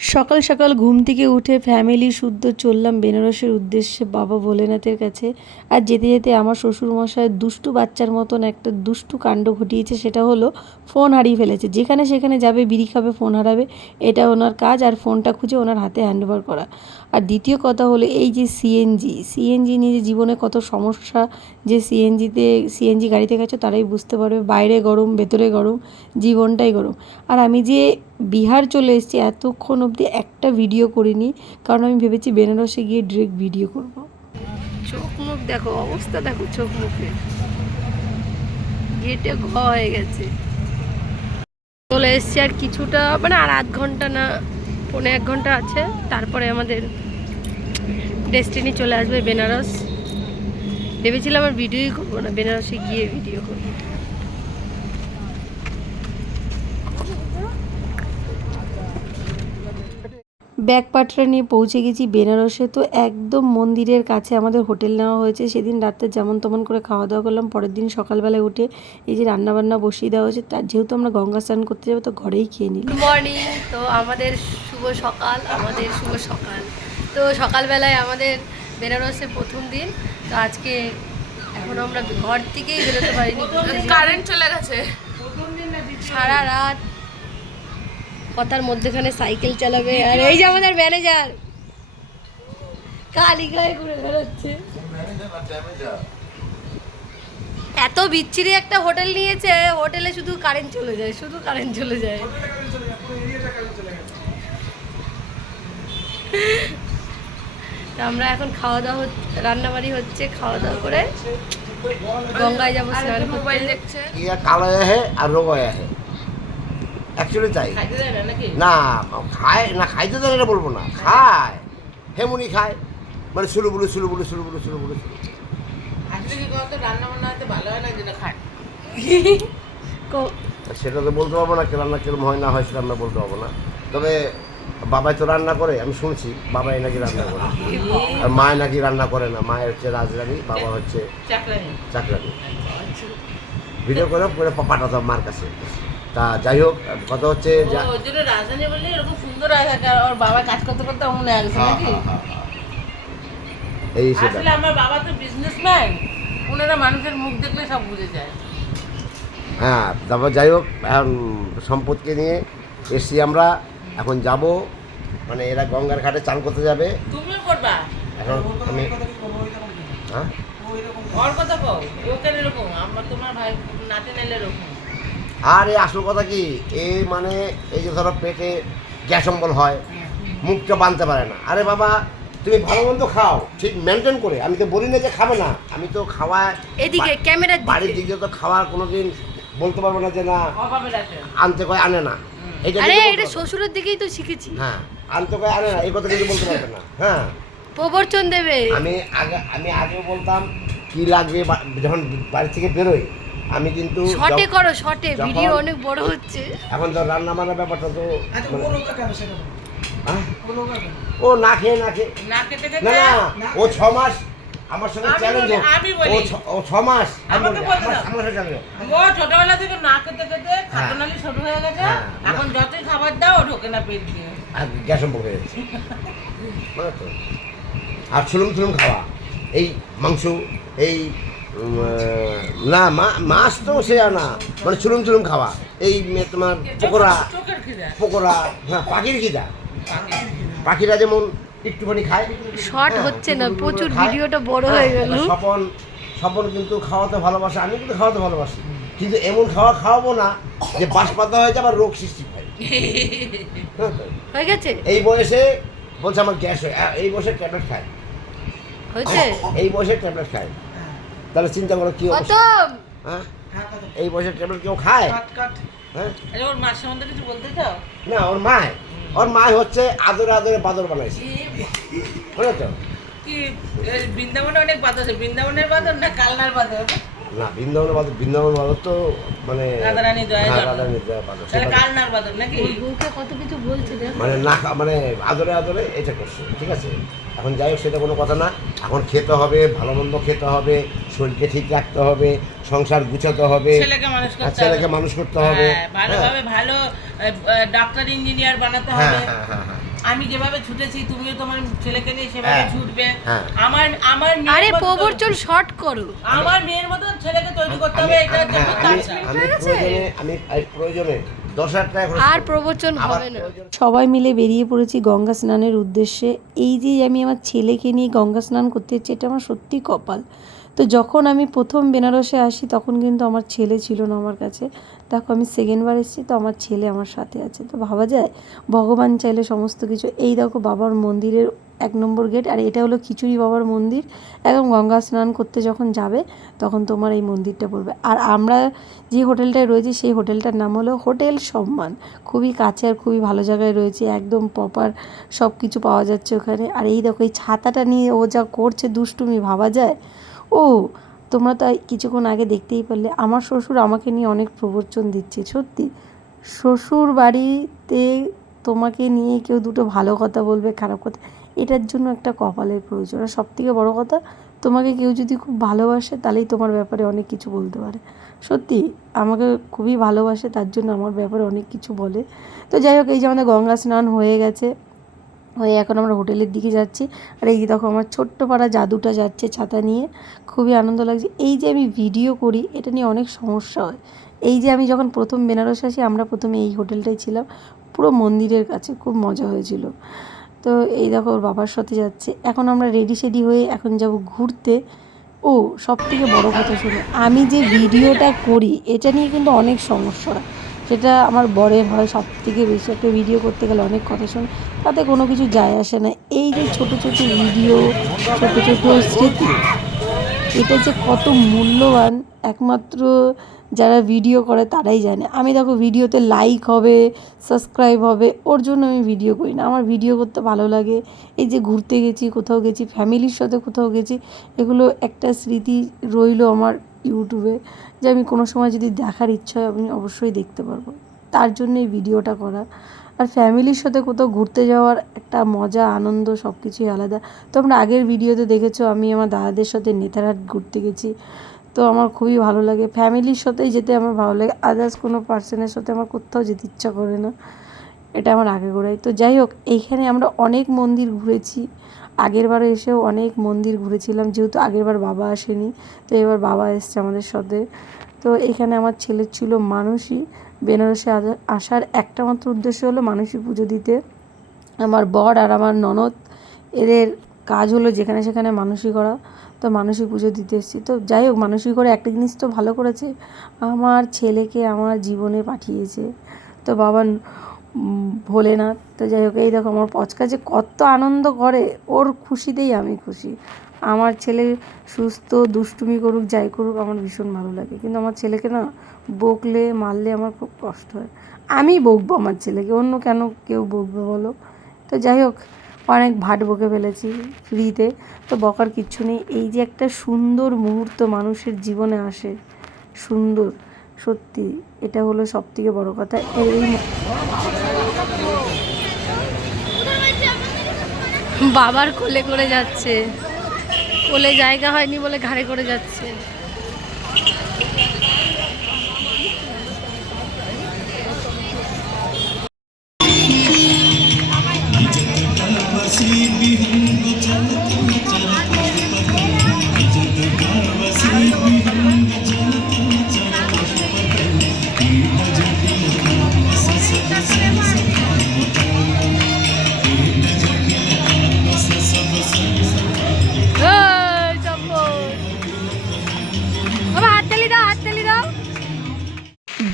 সকাল সকাল ঘুম থেকে উঠে ফ্যামিলি শুদ্ধ চললাম বেনারসের উদ্দেশ্যে বাবা ভোলেনাথের কাছে। আর যেতে যেতে আমার শ্বশুরমশাই দুষ্টু বাচ্চার মতন একটা দুষ্টু কাণ্ড ঘটিয়েছে, সেটা হলো ফোন হারিয়ে ফেলেছে। যেখানে সেখানে যাবে, বিড়ি খাবে, ফোন হারাবে, এটা ওনার কাজ। আর ফোনটা খুঁজে ওনার হাতে হ্যান্ডওভার করা। আর দ্বিতীয় কথা হলো এই যে সিএনজি নিয়ে যে জীবনে কত সমস্যা, যে সিএনজি গাড়িতে গেছে তারাই বুঝতে পারবে। বাইরে গরম, ভেতরে গরম, জীবনটাই গরম। আর আমি যে বিহার চলে এসেছি, এতক্ষণ অবধি একটা ভিডিও করিনি, কারণ আমি ভেবেছি বেনারসে গিয়ে ডিরেক্ট ভিডিও করব। চোখ মুখ দেখো, অবস্থা দেখো চোখ মুখে, গেটে হয়ে গেছে। চলে এসছি আর কিছুটা, মানে আর আধ ঘন্টা না, 1.25 ঘন্টা আছে, তারপরে আমাদের ডেস্টিনি চলে আসবে বেনারস। ভেবেছিলাম আর ভিডিওই করবো না, বেনারসে গিয়ে ভিডিও করবো। ব্যাগ পাটরা নিয়ে পৌঁছে গেছি বেনারসে। তো একদম মন্দিরের কাছে আমাদের হোটেল নেওয়া হয়েছে। সেদিন রাতে যেমন তেমন করে খাওয়া দাওয়া করলাম। পরের দিন সকালবেলায় উঠে এই যে রান্নাবান্না বসিয়ে দেওয়া হয়েছে। তার যেহেতু আমরা গঙ্গা স্নান করতে যাবো, তো ঘরেই খেয়ে নিই। Good morning. তো আমাদের শুভ সকাল। তো সকালবেলায় আমাদের বেনারসে প্রথম দিন। তো আজকে এখন আমরা ঘর থেকেই বেরোতে পারিনি, কারেন্ট চলে গেছে সারা রাত কথার মধ্যেখানে সাইকেল চালাবে। আর এই যে আমাদের ম্যানেজার কালি গায়ে ঘুরে বেড়াচ্ছে। এত বিচ্ছিরি একটা হোটেল নিয়েছে, হোটেলে শুধু কারেন্ট চলে যায়। আমরা এখন খাওয়া দাওয়া রান্নাবাড়ি হচ্ছে, খাওয়া দাওয়া করে গঙ্গায় যাবো স্নান। মোবাইল দেখছে, কালো है আর রোগ है অ্যাকচুয়ালি তাই না। খায় না, খাইতে দেয় এটা বলবো না, খায় হেমুনি খায়, মানে সুলুবুলু রান্না বান্না হতে ভালো হয় না, যেটা খায় সেটা তো বলতে পারবো না, কে রান্না কিরম হয় না হয় সেটা আমরা বলতে পারবো না। তবে বাবাই তো রান্না করে, আমি শুনছি বাবাই নাকি রান্না করে, আর মায় নাকি রান্না করে না। মায়ের হচ্ছে রাজরানী, বাবা হচ্ছে চাকরানি। ভিডিও করে পাঠাতাম মার কাছে। তা যাই হোক, কথা হচ্ছে রাজধানী বললে এরকম সুন্দর ওর বাবা কাজ করতে করতে মনে আসছে নাকি। এই আসলে আমার বাবা তো বিজনেসম্যান, ওনারা মানুষের মুখ দেখলে সব বুঝে যায়। হ্যাঁ, তারপর যাই হোক, এখন সম্পদকে নিয়ে এসছি আমরা। এখন যাব, মানে এরা গঙ্গার ঘাটে চান করতে যাবে। তুমিও করবা এখন আমি হ্যাঁ ওর কথা কও, ও কেন এরকম, আমার তোমার ভাই নাতে নেলে এরকম। আর এই আসল কথা কি, এই মানে এই যে ধরো পেটে গ্যাস অম্বল হয়, মুখটা বাঁধতে পারে না। আরে বাবা, তুমি ভালো মন্দ খাও ঠিক মেনটেন করে, আমি তো বলি না যে খাবে না, আমি তো খাওয়া এদিকে ক্যামেরার বাড়ির দিকে তো খাওয়ার কোনোদিন বলতে পারবো না যে না আনতে কয় আনে না। এটা শ্বশুরের দিকেই তো শিখেছি। হ্যাঁ, আনতে কয় আনে না, এই কথা কিন্তু বলতে পারবে না। হ্যাঁ, প্রবর্তন দেবে। আমি আগেও বলতাম কি লাগবে, যখন বাড়ি থেকে বেরোই আমি কিন্তু শর্টে ভিডিও অনেক বড় হচ্ছে। এখন তো রান্না বান্নার ব্যাপারটা তো ও না খেয়ে না ও 6 মাস আমার সঙ্গে চ্যালেঞ্জ। ও 6 মাস ও ছোটবেলা থেকে না খেতে খেতে খাদ্যনালী ছোট হয়ে গেছে, এখন যতই খাবার দাও ঢোকে না পেট দিয়ে, আর গ্যাস অম্বল হয়ে যাচ্ছে। আর চুলুম খাওয়া, এই মাংস, এই না মাছ তো সে না, মানে চুলুম খাওয়া, এই তোমার পকোড়া, হ্যাঁ পাখির খিদা, পাখিরা যেমন একটুখানি খায়। শর্ট হচ্ছে না, প্রচুর ভিডিওটা বড় হয়ে গেল। স্বপন কিন্তু খাওয়াতে ভালোবাসে, আমি কিন্তু খাওয়াতে ভালোবাসি, কিন্তু এমন খাওয়াবো না যে বাসপাতা হয়ে যায়, আবার রোগ সৃষ্টি হয়। হয়ে গেছে এই বয়সে বলছে আমার গ্যাস হয়, এই বয়সে ট্যাবলেট খায়, এই বয়সে ট্যাবলেট খায়। তাহলে চিন্তা করো কি অবস্থা। হ্যাঁ, এই বয়সে ট্যাবলেট কেউ খায়? হ্যাঁ, ওর মার সম্বন্ধে কিছু বলতে চাও? না, ওর মা হচ্ছে আদরে বাদর বানাইছে, বুঝেছো? কি বৃন্দাবনে অনেক বাদর আছে, বৃন্দাবনের বাদর না কালনার বাদর? না, বৃন্দাবন বাদর তো মানে রাধারানী দয়া বাদর, কালনার বাদর নাকি? কত কিছু বলছে, মানে না মানে আদরে এটা করছে, ঠিক আছে। এখন যাই হোক, সেটা কোনো কথা না। এখন খেতে হবে, ভালো মন্দ খেতে হবে, শরীরকে ঠিক রাখতে হবে, সংসার গুছাতে হবে, ছেলেকে মানুষ করতে হবে, ভালোভাবে ভালো ডাক্তার ইঞ্জিনিয়ার বানাতে হবে। আমি যেভাবে ছুটেছি তুমিও তোমার ছেলেকে নিয়ে সেভাবে ছুটবে। হ্যাঁ। আমার আরে মেয়ের মতো প্রবর্চন শর্ট করো। আমার মেয়ের মতো ছেলেকে তৈরি করতে হবে, এটা হচ্ছে আমার কাজ। আমি প্রয়োজনে 10,000 টাকা খরচ আর করব। প্রবচন আবার হবে না। প্রয়োজনে- সবাই মিলে বেরিয়ে পড়েছি গঙ্গা স্নানের উদ্দেশ্যে। এই যে আমি আমার ছেলেকে নিয়ে গঙ্গা স্নান করতে যাচ্ছি, এটা আমার সত্যি কপাল। তো যখন আমি প্রথম বেনারসে আসি তখন কিন্তু আমার ছেলে ছিল না আমার কাছে। দেখো আমি সেকেন্ডবার এসেছি, তো আমার ছেলে আমার সাথে আছে। তো ভাবা যায় ভগবান চাইলে সমস্ত কিছু। এই দেখো বাবার মন্দিরের 1 নম্বর গেট, আর এটা হলো খিচুড়ি বাবার মন্দির। একদম গঙ্গা স্নান করতে যখন যাবে তখন তোমার এই মন্দিরটা পড়বে। আর আমরা যে হোটেলটায় রয়েছি সেই হোটেলটার নাম হলো হোটেল সম্মান। খুবই কাছে আর খুবই ভালো জায়গায় রয়েছে, একদম প্রপার সব কিছু পাওয়া যাচ্ছে ওখানে। আর এই দেখো এই ছাতাটা নিয়ে ও যা করছে দুষ্টুমি, ভাবা যায়। ও তোমরা তো কিছুক্ষণ আগে দেখতেই পারলে আমার শ্বশুর আমাকে নিয়ে অনেক প্রবচন দিচ্ছে। সত্যি শ্বশুর বাড়িতে তোমাকে নিয়ে কেউ দুটো ভালো কথা বলবে, খারাপ কথা, এটার জন্য একটা কপালের প্রয়োজন। আর সবথেকে বড় কথা, তোমাকে কেউ যদি খুব ভালোবাসে তাহলেই তোমার ব্যাপারে অনেক কিছু বলতে পারে। সত্যি আমাকে খুবই ভালোবাসে, তার জন্য আমার ব্যাপারে অনেক কিছু বলে। তো যাই হোক, এই যে আমাদের গঙ্গা স্নান হয়ে গেছে, হয়ে এখন আমরা হোটেলের দিকে যাচ্ছি। আর এই যে দেখো আমার ছোট্ট পাড়া জাদুটা যাচ্ছে ছাতা নিয়ে, খুবই আনন্দ লাগছে। এই যে আমি ভিডিও করি, এটা নিয়ে অনেক সমস্যা হয়। এই যে আমি যখন প্রথম বেনারস আসি, আমরা প্রথমে এই হোটেলটাই ছিলাম, পুরো মন্দিরের কাছে, খুব মজা হয়েছিল। তো এই দেখো ওর বাবার সাথে যাচ্ছে। এখন আমরা রেডি সেডি হয়ে এখন যাব ঘুরতে। ও সবথেকে বড় কথা শোনো, আমি যে ভিডিওটা করি এটা নিয়ে কিন্তু অনেক সমস্যা হয়। সেটা আমার বরের হয় সবথেকে বেশি। একটা ভিডিও করতে গেলে অনেক কথা শোনে, তাতে কোনো কিছু যায় আসে না। এই যে ছোট ছোট ভিডিও, ছোট ছোট স্মৃতি, এটা যে কত মূল্যবান একমাত্র যারা ভিডিও করে তারাই জানে। আমি দেখো ভিডিওতে লাইক হবে, সাবস্ক্রাইব হবে, ওর জন্য আমি ভিডিও করি না। আমার ভিডিও করতে ভালো লাগে। এই যে ঘুরতে গেছি, কোথাও গেছি, ফ্যামিলির সাথে কোথাও গেছি, এগুলো একটা স্মৃতি রইলো আমার ইউটিউবে, যে আমি কোনো সময় যদি দেখার ইচ্ছা হয় আমি অবশ্যই দেখতে পারবো। তার জন্য এই ভিডিওটা করা। আর ফ্যামিলির সাথে কোথাও ঘুরতে যাওয়ার একটা মজা, আনন্দ সব কিছুই আলাদা। তোমরা আগের ভিডিওতে দেখেছো আমি আমার দাদাদের সাথে নেতারহাট ঘুরতে গেছি, তো আমার খুবই ভালো লাগে। ফ্যামিলির সাথেই যেতে আমার ভালো লাগে, আদার্স কোনো পার্সনের সাথে আমার কোথাও যেতে ইচ্ছা করে না, এটা আমার আগে গোড়াই। তো যাই হোক, এইখানে আমরা অনেক মন্দির ঘুরেছি। আগেরবার এসেও অনেক মন্দির ঘুরেছিলাম, যেহেতু আগেরবার বাবা আসেনি, তো এবার বাবা এসছে আমাদের সাথে। তো এখানে আমার ছেলের ছিল মানসী। বেনারসে আসার একটা মাত্র উদ্দেশ্য হলো মানসী পুজো দিতে। আমার বর আর আমার ননদ, এদের কাজ হলো যেখানে সেখানে মানসী করা। তো মানসী পুজো দিতে এসেছি। তো যাই হোক, মানসী করে একটা জিনিস তো ভালো করেছে, আমার ছেলেকে আমার জীবনে পাঠিয়েছে। তো বাবা ভোলেনাথ। তো যাই হোক, এই দেখো আমার পচকা যে কত আনন্দ করে, ওর খুশিতেই আমি খুশি। আমার ছেলে সুস্থ, দুষ্টুমি করুক, যাই করুক, আমার ভীষণ ভালো লাগে। কিন্তু আমার ছেলেকে না বকলে, মারলে আমার খুব কষ্ট হয়। আমি বকবো আমার ছেলেকে, অন্য কেন কেউ বকবে বলো? তো যাই হোক, অনেক ভাট বকে ফেলেছি ফ্রিতে, তো বকার কিচ্ছু নেই। এই যে একটা সুন্দর মুহূর্ত মানুষের জীবনে আসে, সুন্দর, সত্যি এটা হলো সবথেকে বড় কথা। এই বাবার কোলে করে যাচ্ছে, কোলে জায়গা হয়নি বলে ঘাড়ে করে যাচ্ছে।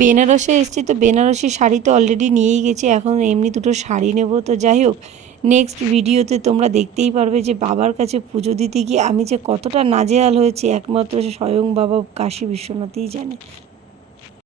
বেনারসে এসেছি, তো বেনারসি শাড়ি তো অলরেডি নিয়েই গেছি, এখন এমনি দুটো শাড়ি নেব। তো যাই হোক, নেক্সট ভিডিওতে তোমরা দেখতেই পারবে যে বাবার কাছে পুজো দিতে গিয়ে আমি যে কতটা নাজেহাল হয়েছি, একমাত্র স্বয়ং বাবা কাশী বিশ্বনাথই জানে।